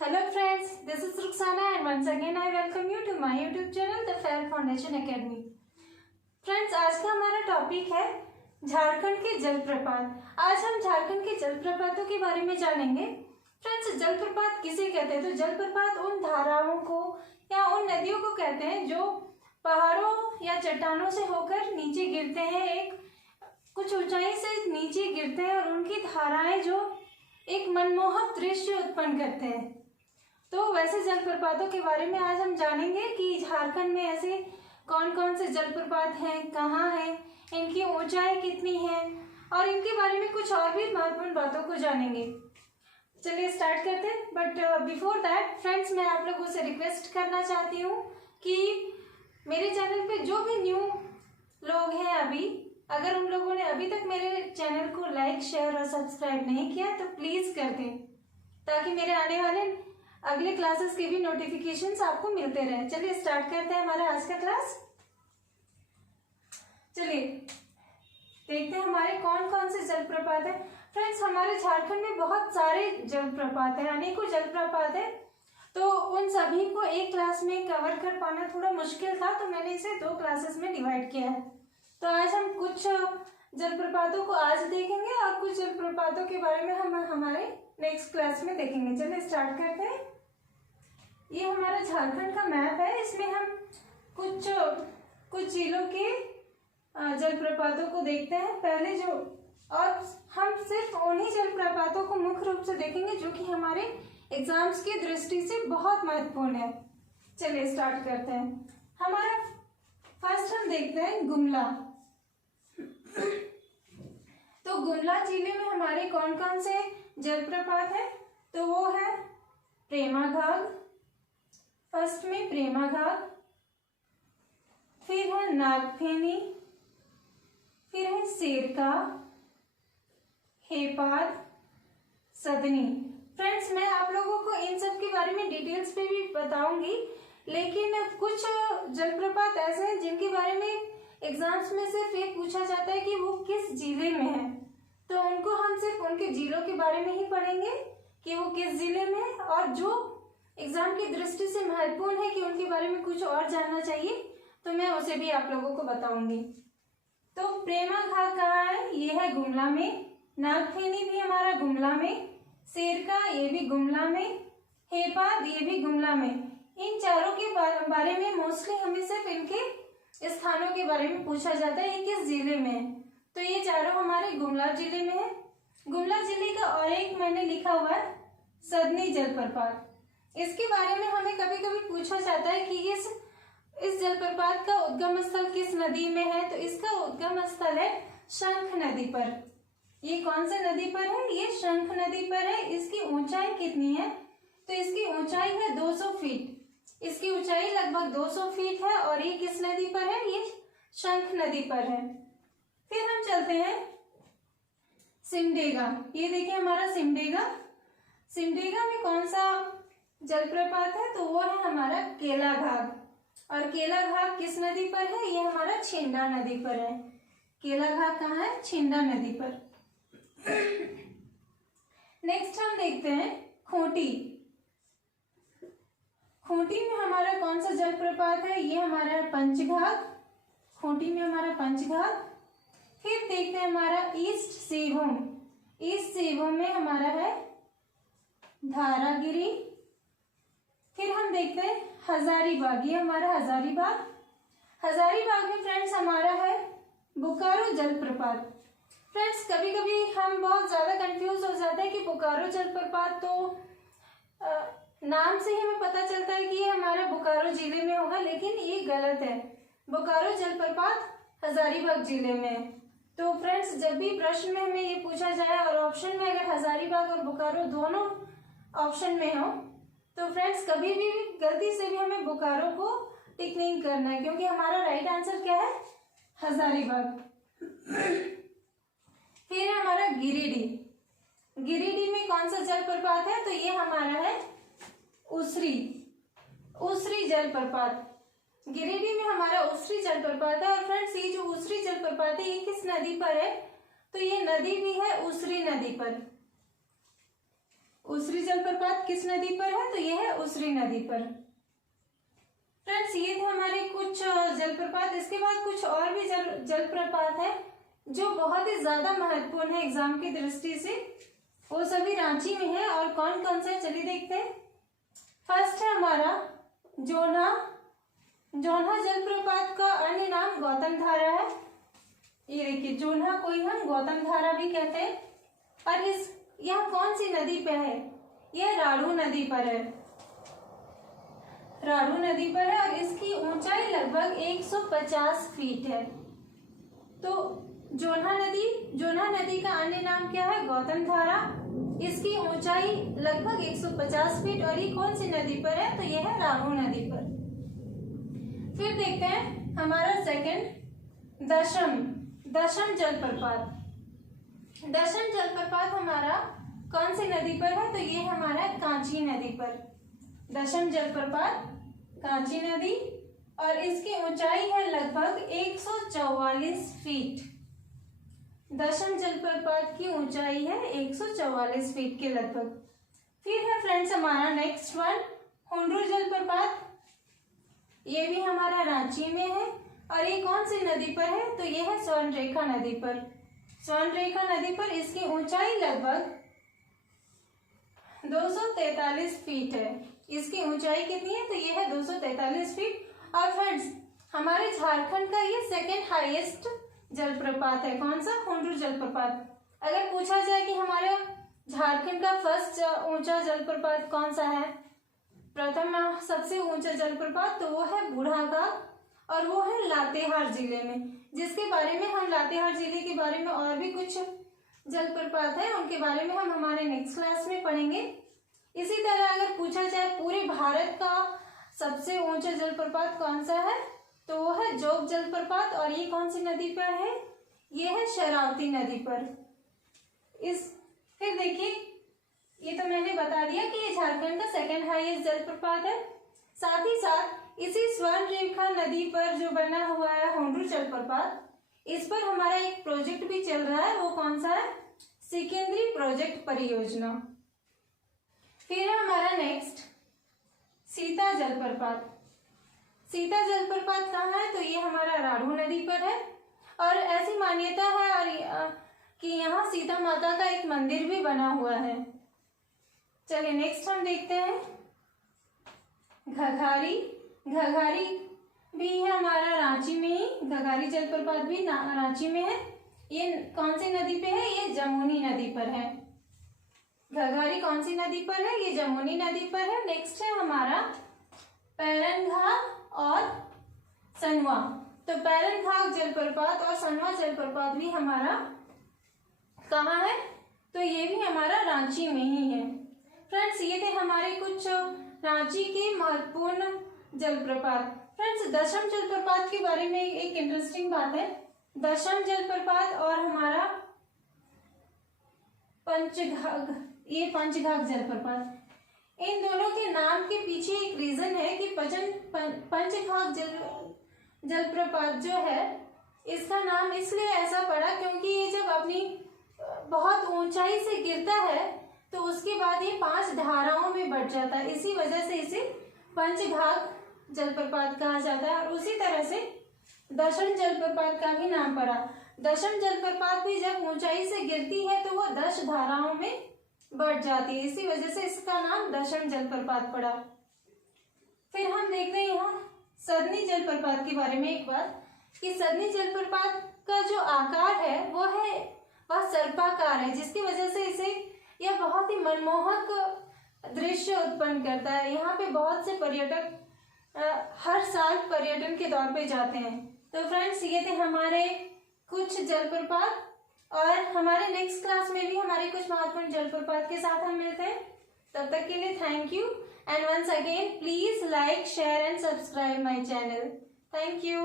Hello friends, this is Ruxana and once again I welcome you to my YouTube channel The Fair Foundation Academy. Friends, आज का हमारा topic है झारखंड के जलप्रपात। आज हम झारखंड के जलप्रपातों के बारे में जानेंगे। फ्रेंड्स, जलप्रपात किसे कहते हैं? तो जलप्रपात उन धाराओं को या उन नदियों को कहते हैं जो पहाड़ों या चट्टानों से होकर नीचे गिरते हैं, एक कुछ ऊंचाई से नीचे गिरते हैं और उनकी धाराएं जो एक मनमोहक दृश्य उत्पन्न करते हैं। तो वैसे जलप्रपातों के बारे में आज हम जानेंगे कि झारखंड में ऐसे कौन कौन से जलप्रपात हैं, कहाँ हैं, इनकी ऊंचाई कितनी है और इनके बारे में कुछ और भी महत्वपूर्ण बातों को जानेंगे। चलिए स्टार्ट करते हैं। बट बिफोर दैट फ्रेंड्स, मैं आप लोगों से रिक्वेस्ट करना चाहती हूँ कि मेरे चैनल पे जो भी न्यू लोग हैं अगर उन लोगों ने अभी तक मेरे चैनल को लाइक, शेयर और सब्सक्राइब नहीं किया तो प्लीज़ कर दें, ताकि मेरे आने वाले अगले क्लासेस के भी नोटिफिकेशंस आपको मिलते रहें। चलिए स्टार्ट करते हैं हमारा आज का क्लास। चलिए देखते हैं हमारे कौन कौन से जलप्रपात हैं। फ्रेंड्स, हमारे झारखंड में बहुत सारे जलप्रपात हैं, अनेकों जलप्रपात हैं। तो उन सभी को एक क्लास में कवर कर पाना थोड़ा मुश्किल था, तो मैंने इसे 2 क्लासेस में डिवाइड किया है। तो आज हम कुछ जलप्रपातों को आज देखेंगे और कुछ जलप्रपातों के बारे में हम हमारे नेक्स्ट क्लास में देखेंगे। चलिए स्टार्ट करते हैं। ये हमारा झारखंड का मैप है। इसमें हम कुछ जिलों के जलप्रपातों को देखते हैं पहले और हम सिर्फ उन्हीं जलप्रपातों को मुख्य रूप से देखेंगे जो कि हमारे एग्जाम्स की दृष्टि से बहुत महत्वपूर्ण है। चलिए स्टार्ट करते हैं। हमारा फर्स्ट हम देखते हैं गुमला। तो गुमला जिले में हमारे कौन कौन से जलप्रपात है? तो वो है प्रेमाघाग। फर्स्ट में प्रेमाघाग, फिर है नागफेनी, फिर है सेरका, हेपाद, सदनी। फ्रेंड्स, मैं आप लोगों को इन सब के बारे में डिटेल्स पे भी बताऊंगी, लेकिन कुछ जलप्रपात ऐसे हैं जिनके बारे में एग्जाम्स में सिर्फ ये पूछा जाता है कि वो किस जिले में है। तो उनको हम सिर्फ उनके जिलों के बारे में ही पढ़ेंगे कि वो किस जिले में है, और जो एग्जाम की दृष्टि से महत्वपूर्ण है कि उनके बारे में कुछ और जानना चाहिए तो मैं उसे भी आप लोगों को बताऊंगी। तो प्रेमाघाग कहाँ है? ये है गुमला में। नागफेनी भी हमारा गुमला में, सेरका ये भी गुमला में, हेपाद ये भी गुमला में। इन चारों के बारे में मोस्टली हमें सिर्फ इनके स्थानों के बारे में पूछा जाता है, ये किस जिले में है। तो ये चारों हमारे गुमला जिले में है। गुमला जिले का और एक मैंने लिखा हुआ है सदनी जलप्रपात। इसके बारे में हमें कभी कभी पूछा जाता है कि इस जलप्रपात का उद्गम स्थल किस नदी में है? तो इसका उद्गम स्थल है शंख नदी पर। ये कौन सी नदी पर है? ये शंख नदी पर है। इसकी ऊंचाई कितनी है? तो इसकी ऊंचाई है 200 फीट। इसकी ऊंचाई लगभग 200 फीट है और ये किस नदी पर है? ये शंख नदी पर है। फिर हम चलते हैं सिमडेगा। ये देखिए हमारा सिमडेगा। सिमडेगा में कौन सा जलप्रपात है? तो वो है हमारा केलाघाग। और केलाघाग किस नदी पर है? ये हमारा छिंदा नदी पर है। केलाघाग कहाँ है? छिंदा नदी पर। नेक्स्ट हम देखते हैं खूंटी। खूंटी में हमारा कौन सा जलप्रपात है? ये हमारा पंचघाग। खूंटी में हमारा पंचघाग। फिर देखते हैं हमारा ईस्ट सिंहभूम। ईस्ट सिंहभूम में हमारा है धारागिरी। फिर हम देखते हैं हजारीबाग। ये हमारा हजारीबाग। हजारीबाग में फ्रेंड्स हमारा है बोकारो जलप्रपात। फ्रेंड्स, कभी कभी हम बहुत ज्यादा कंफ्यूज हो जाते हैं कि बोकारो जलप्रपात तो नाम से ही हमें पता चलता है कि ये हमारे बोकारो जिले में होगा, लेकिन ये गलत है। बोकारो जलप्रपात हजारीबाग जिले में है। तो फ्रेंड्स, जब भी प्रश्न में हमें ये पूछा जाए और ऑप्शन में अगर हजारीबाग और बोकारो दोनों ऑप्शन में हो, तो फ्रेंड्स कभी भी गलती से भी हमें बोकारो को टिक नहीं करना है, क्योंकि हमारा राइट आंसर क्या है? हजारीबाग। फिर हमारा गिरिडीह। गिरिडीह में कौन सा जलप्रपात है? तो ये हमारा है उसरी जलप्रपात। गिरिडीह में हमारा उसरी जलप्रपात है। और फ्रेंड्स, ये जो उसरी जलप्रपात है ये किस नदी पर है? तो ये नदी भी है उसरी नदी पर। उसरी जलप्रपात किस नदी पर है? तो यह है उसरी नदी पर। फ्रेंड्स ये थे हमारे कुछ जलप्रपात। इसके बाद कुछ और भी जलप्रपात है जो बहुत ही ज्यादा महत्वपूर्ण है एग्जाम की दृष्टि से। वो सभी रांची में है। और कौन कौन सा है चलिए देखते हैं। फर्स्ट है हमारा जोन्हा। जोन्हा जलप्रपात का अन्य नाम गौतम धारा है। ये देखिए जोन्हा को ही हम गौतम धारा भी कहते हैं। और यह कौन सी नदी पे है? यह राड़ू नदी पर है। राड़ू नदी पर है और इसकी ऊंचाई लगभग 150 फीट है। तो जोन्हा नदी का अन्य नाम क्या है? गौतम धारा। इसकी ऊंचाई लगभग 150 फीट और ये कौन सी नदी पर है? तो यह है राड़ू नदी पर। फिर देखते हैं हमारा सेकंड दशम जलप्रपात। दशम जलप्रपात हमारा कौन सी नदी पर है? तो ये हमारा कांची नदी पर। दशम जलप्रपात कांची नदी और इसकी ऊंचाई है लगभग 144 फीट। दशम जलप्रपात की ऊंचाई है 144 फीट के लगभग। फिर है फ्रेंड्स हमारा नेक्स्ट वन हुंड्रू जलप्रपात। ये भी हमारा रांची में है और ये कौन सी नदी पर है? तो ये है स्वर्णरेखा नदी पर। स्वर्णरेखा नदी पर इसकी ऊंचाई लगभग 243 फीट है। इसकी ऊंचाई कितनी है? तो ये है 243 फीट। और फ्रेंड्स हमारे झारखंड का ये सेकेंड हाईएस्ट जलप्रपात है। कौन सा? हुंड्रू जलप्रपात। अगर पूछा जाए कि हमारे झारखंड का फर्स्ट ऊंचा जलप्रपात कौन सा है, प्रथम सबसे ऊंचा जलप्रपात, तो वो है बूढ़ाघाट और वो है लातेहार जिले में, जिसके बारे में हम लातेहार जिले के बारे में और भी कुछ जलप्रपात है उनके बारे में हम हमारे नेक्स्ट क्लास में पढ़ेंगे। इसी तरह अगर पूछा जाए पूरे भारत का सबसे ऊंचा जलप्रपात कौन सा है, तो वो है जोग जलप्रपात और ये कौन सी नदी पर है? ये है शरावती नदी पर। फिर देखिए ये तो मैंने बता दिया कि ये झारखंड का सेकेंड हाईएस्ट जलप्रपात है। साथ ही साथ इसी स्वर्णरेखा नदी पर जो बना हुआ है हुंड्रू जलप्रपात, इस पर हमारा एक प्रोजेक्ट भी चल रहा है। वो कौन सा है? सिकेंद्री प्रोजेक्ट परियोजना। फिर है हमारा नेक्स्ट सीता जलप्रपात। सीता जलप्रपात कहाँ है? तो ये हमारा राड़ू नदी पर है और ऐसी मान्यता है और कि यहाँ सीता माता का एक मंदिर भी बना हुआ है। चलिए नेक्स्ट हम देखते हैं घघारी भी है हमारा रांची में ही। घघारी जलप्रपात भी रांची में है। ये कौन सी नदी पे है? ये जमुनी नदी पर है। घघारी कौन सी नदी पर है? ये जमुनी नदी पर है। नेक्स्ट है हमारा पैरनघाट और सनवा। तो पैरनघाट जलप्रपात और सनवा जलप्रपात भी हमारा कहाँ है? तो ये भी हमारा रांची में ही है। फ्रेंड्स ये थे हमारे कुछ रांची के महत्वपूर्ण जलप्रपात। फ्रेंड्स दशम जलप्रपात के बारे में एक इंटरेस्टिंग बात है। दशम जलप्रपात और हमारा पंचघाघ जलप्रपात, इन दोनों के नाम के पीछे एक रीजन है कि पंचघाघ जलप्रपात जो है इसका नाम इसलिए ऐसा पड़ा क्योंकि ये जब अपनी बहुत ऊंचाई से गिरता है तो उसके बाद ये 5 धाराओं में बढ़ जाता है। इसी वजह से इसे पंचघाघ जलप्रपात कहा जाता है। और उसी तरह से दशम जलप्रपात का भी नाम पड़ा। दशम जलप्रपात भी जब ऊंचाई से गिरती है तो वो 10 धाराओं में बढ़ जाती है। इसी वजह से इसका नाम दशम जलप्रपात पड़ा। फिर हम देखते हैं यहाँ सदनी जलप्रपात के बारे में एक बात कि सदनी जलप्रपात का जो आकार है वह सर्पाकार है, जिसकी वजह से इसे यह बहुत ही मनमोहक दृश्य उत्पन्न करता है। यहाँ पे बहुत से पर्यटक हर साल पर्यटन के दौर पे जाते हैं। तो फ्रेंड्स ये थे हमारे कुछ जलप्रपात और हमारे नेक्स्ट क्लास में भी हमारे कुछ महत्वपूर्ण जलप्रपात के साथ हम मिलते हैं। तब तक के लिए thank you and once again please like share and subscribe my channel. Thank you.